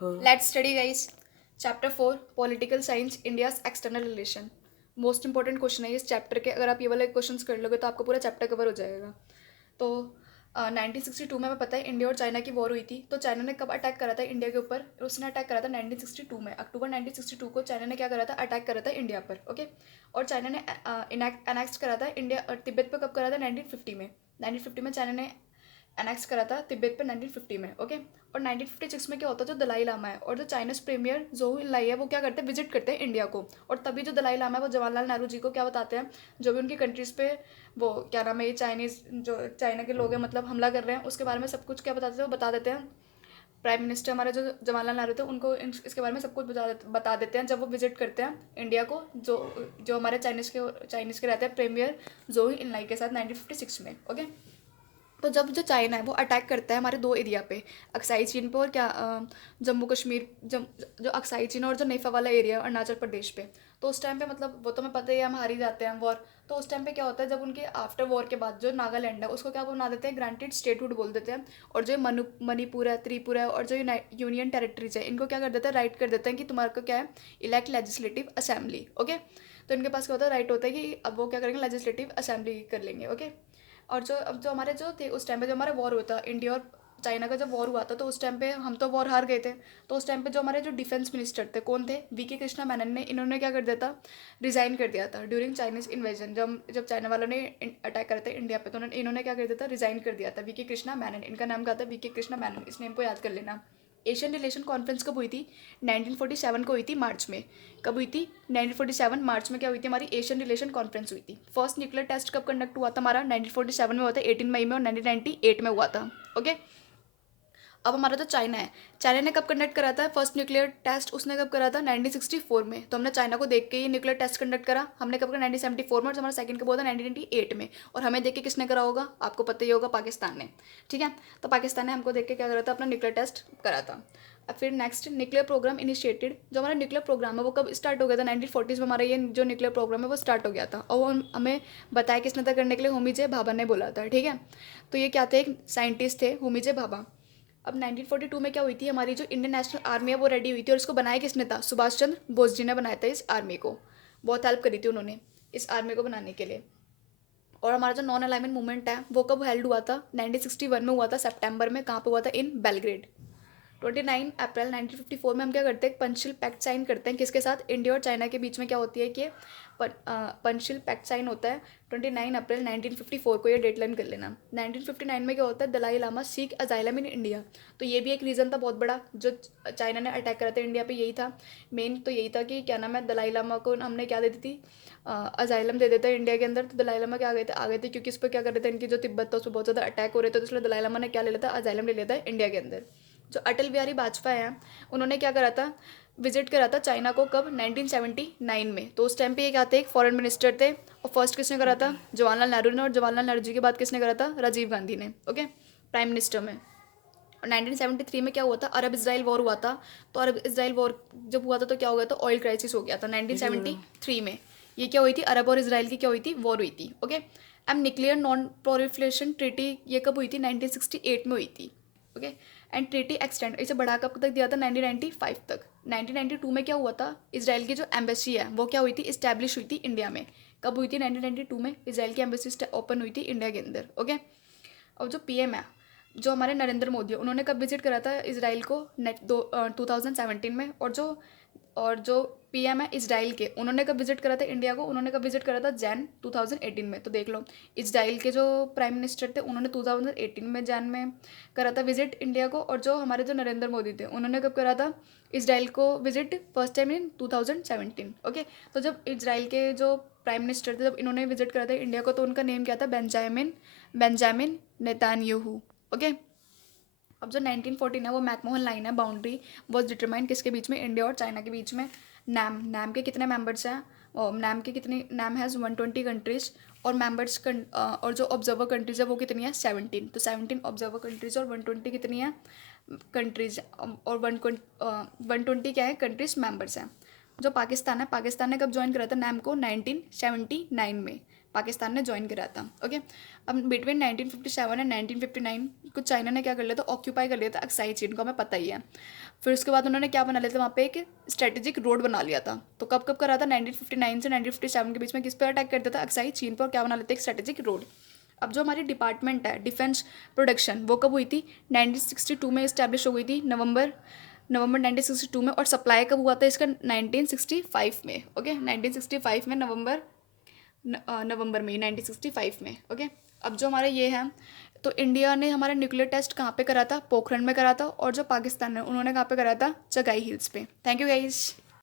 Let's study guys. Chapter 4 political science India's external relation. Most important question है इस chapter के। अगर आप ये वाले क्वेश्चंस कर लोगे तो आपका पूरा चैप्टर कवर हो जाएगा। तो 1962 में हमें पता है इंडिया और चाइना की वॉर हुई थी। तो चाइना ने कब अटैक करा था इंडिया के ऊपर? उसने अटैक करा था 1962 में। अक्टूबर 1962 को चाइना ने क्या करा था? अटैक करा था इंडिया पर। ओके। और चाइना ने अनेक्स करा था इंडिया तिब्बत पर। कब करा था? 1950 में। 1950 में चाइना ने एनेक्स करा था तिब्बत पर 1950 में। ओके। और 1956 में क्या होता है, जो दलाई लामा है और जो चाइनीज प्रीमियर जोहू लाई है वो क्या करते हैं? विजिट करते हैं इंडिया को। और तभी जो दलाई लामा है वो जवाहरलाल नेहरू जी को क्या बताते हैं, जो भी उनकी कंट्रीज़ पे वो क्या नाम है, ये चाइनीज़ जो चाइना के लोग हैं मतलब हमला कर रहे हैं, उसके बारे में सब कुछ क्या बताते हैं, वो बता देते हैं। प्राइम मिनिस्टर हमारे जो जवाहरलाल नेहरू थे उनको इसके बारे में सब कुछ बता देते हैं जब वो विजिट करते हैं इंडिया को, जो जो हमारे चाइनीज़ के रहते हैं प्रीमियर जोहू इनलाई के साथ 1956 में। ओके। तो जब जो चाइना है वो अटैक करता है हमारे दो एरिया पे, अक्साई चीन पे और क्या जम्मू कश्मीर, जो अक्साई चीन और जो नेफा वाला एरिया है अरुणाचल प्रदेश पे। तो उस टाइम पे मतलब वो तो हमें पता ही है, हम हार ही जाते हैं वॉर। तो उस टाइम पे क्या होता है, जब उनके आफ्टर वॉर के बाद जो नागालैंड है उसको क्या बना देते हैं, ग्रांटेड स्टेटहुड बोल देते हैं। और जो मणिपुर है, त्रिपुरा है और जो यूनियन टेरिटरीज है, इनको क्या कर देते हैं, राइट कर देते हैं कि तुम्हारे को क्या है, इलेक्ट लेजिस्लेटिव असेंबली। ओके। तो इनके पास क्या होता है, राइट होता है कि अब वो क्या करेंगे, लेजिस्लेटिव असेंबली कर लेंगे। ओके। और जो अब जो हमारे जो थे उस टाइम पे, जो हमारा वॉर हुआ था इंडिया और चाइना का जब वॉर हुआ था, तो उस टाइम पे हम तो वॉर हार गए थे। तो उस टाइम पे जो हमारे जो डिफेंस मिनिस्टर थे, कौन थे? वीके कृष्णा मैनन ने। इन्होंने क्या कर दिया था, रिजाइन कर दिया था ड्यूरिंग चाइनीज इन्वेजन। जब चाइना वालों ने अटैक करा था इंडिया पे, तो इन्होंने क्या कर दिया था, रिजाइन कर दिया था। वीके कृष्णा मैनन, इनका नाम क्या था? वीके कृष्णा मैनन। इस नेम को याद कर लेना। एशियन रिलेशन कॉन्फ्रेंस कब हुई थी? 1947 को हुई थी, मार्च में। कब हुई थी? 1947 मार्च में क्या हुई थी, हमारी एशियन रिलेशन कॉन्फ्रेंस हुई थी। फर्स्ट न्यूक्लियर टेस्ट कब कंडक्ट हुआ था हमारा? 1947 में हुआ था, 18 मई में। और 1998 में हुआ था। ओके। अब हमारा जो चाइना है, चाइना ने कब कंडक्ट करा था फर्स्ट न्यूक्लियर टेस्ट? उसने कब करा था? 1964 में। तो हमने चाइना को देख के ही न्यूक्लियर टेस्ट कंडक्ट करा। हमने कब करा? 1974 में। और हमारा सेकंड कब हुआ था? 1998 में। और हमें देख के किसने करा होगा? आपको पता ही होगा, पाकिस्तान ने। ठीक है। तो पाकिस्तान ने हमको देख के क्या करा था, अपना न्यूक्लियर टेस्ट करा था। अब फिर नेक्स्ट, न्यूक्लियर प्रोग्राम इनिशिएटेड। जो हमारा न्यूक्लियर प्रोग्राम है वो कब स्टार्ट हो गया था? 1940s में हमारा ये जो न्यूक्लियर प्रोग्राम है वो स्टार्ट हो गया था। और वो हमें बताया किसने था करने के लिए? होमी जे भाभा ने बोला था। ठीक है। तो ये क्या थे? एक साइंटिस्ट थे, होमी जे भाभा। अब 1942 में क्या हुई थी, हमारी जो इंडियन नेशनल आर्मी है वो रेडी हुई थी। और इसको बनाया किसने था? सुभाष चंद्र बोस जी ने बनाया था इस आर्मी को। बहुत हेल्प करी थी उन्होंने इस आर्मी को बनाने के लिए। और हमारा जो नॉन अलाइनमेंट मूवमेंट है वो कब हेल्ड हुआ था? 1961 में हुआ था, सितंबर में। कहाँ पे हुआ था? इन बेलग्रेड। 29 अप्रैल 1954 में हम क्या करते हैं, पंचशील पैक्ट साइन करते हैं। किसके साथ? इंडिया और चाइना के बीच में क्या होती है कि पंचशील पैक्ट साइन होता है 29 अप्रैल 1954 को। ये डेटलाइन कर लेना। 1959 में क्या होता है, Dalai Lama seek asylum in India. तो ये भी एक रीज़न था बहुत बड़ा, जो चाइना ने अटैक करा था इंडिया पे, यही था मेन। तो यही था कि क्या नाम है, दलाई लामा को हमने क्या दे दी थी, अजाइलम दे देता है इंडिया के अंदर। तो दलाई लामा क्या आ गए थे क्योंकि इस पर क्या कर रहे थे, इनकी जो तिब्बत था उस पर बहुत ज़्यादा अटैक हो रहे थे। तो इसलिए दलाई लामा ने क्या ले लेता है, अजाइलम ले लेता है इंडिया के अंदर। जो अटल बिहारी वाजपेयी हैं, उन्होंने क्या करा था, विजिट करा था चाइना को। कब? 1979 में। तो उस टाइम पे ये क्या थे, एक फॉरेन मिनिस्टर थे। और फर्स्ट किसने करा था? जवाहरलाल नेहरू ने। और जवाहरलाल नेहरू जी के बाद किसने करा था? राजीव गांधी ने। ओके। प्राइम मिनिस्टर में। और 1973 में क्या हुआ था, अरब इसराइल वॉर हुआ था। तो अरब इसराइल वॉर जब हुआ था तो क्या हो गया था, ऑयल क्राइसिस हो गया था 1973 में। ये क्या हुई थी, अरब और इसराइल की क्या हुई थी, वॉर हुई थी। Okay. Um nuclear non proliferation treaty ये कब हुई थी? 1968 में हुई थी। ओके। एंड ट्रीटी एक्सटेंड, इसे बढ़ा कब तक दिया था? 1995 तक। 1992 में क्या हुआ था, इसराइल की जो एम्बेसी है वो क्या हुई थी, इस्टेब्लिश हुई थी इंडिया में। कब हुई थी? 1992 में इसराइल की एम्बेसी ओपन हुई थी इंडिया के अंदर। ओके। और जो पीएम है, जो हमारे नरेंद्र मोदी है, उन्होंने कब विजिट करा था इसराइल को? 2017 में। और जो पीएम है इसराइल के, उन्होंने कब विजिट करा था इंडिया को? उन्होंने कब विजिट करा था? जैन 2018 में। तो देख लो, इसराइल के जो प्राइम मिनिस्टर थे उन्होंने 2018 में जैन में करा था विजिट इंडिया को। और जो हमारे जो नरेंद्र मोदी थे उन्होंने कब करा था इसराइल को visit? First time in 2017। Okay. तो जब इसराइल के जो प्राइम मिनिस्टर थे, जब इन्होंने विजिट करा था इंडिया को, तो उनका नेम क्या था? Benjamin Benjamin Netanyahu. ओके। अब जो 1914 है वो मैकमोहन लाइन है, बाउंड्री वॉज डिटरमाइन किसके बीच में? इंडिया और चाइना के बीच में। नैम नैम के कितने मेंबर्स हैं? नैम के कितनी, नैम हैज़ 120 कंट्रीज। और मेंबर्स और जो ऑब्जर्वर कंट्रीज है वो कितनी है? 17। तो 17 ऑब्जर्वर कंट्रीज और 120 कितनी है कंट्रीज, और 120 क्या है, कंट्रीज मेंबर्स हैं। जो पाकिस्तान है, पाकिस्तान ने कब ज्वाइन करा था नैम को? 1979 में। पाकिस्तान ने ज्वाइन करा था। ओके, अब बिटवीन 1957 एंड 1959 कुछ चाइना ने क्या कर लिया था, ऑक्यूपाई कर लिया था अक्साई चीन को, हमें पता ही है। फिर उसके बाद उन्होंने क्या बना लिया था, वहाँ पे एक स्ट्रेटेजिक रोड बना लिया था। तो कब कब करा था, 1959 से 1957 के बीच में किस पे अटैक करता था, अक्साई चीन पर, और क्या बना लेते एक स्ट्रेटेजिक रोड। अब जो हमारी डिपार्टमेंट है डिफेंस प्रोडक्शन, वो कब हुई थी, 1962 में इस्टेब्लिश हो गई थी, नवंबर 1962 में। और सप्लाई कब हुआ था इसका, 1965 में। ओके, 1965 में नवंबर में, 1965 में। ओके, अब जो हमारे ये है, तो इंडिया ने हमारा न्यूक्लियर टेस्ट कहाँ पे करा था, पोखरण में करा था। और जो पाकिस्तान है उन्होंने कहाँ पे करा था, चगाई हिल्स पे। Thank you guys.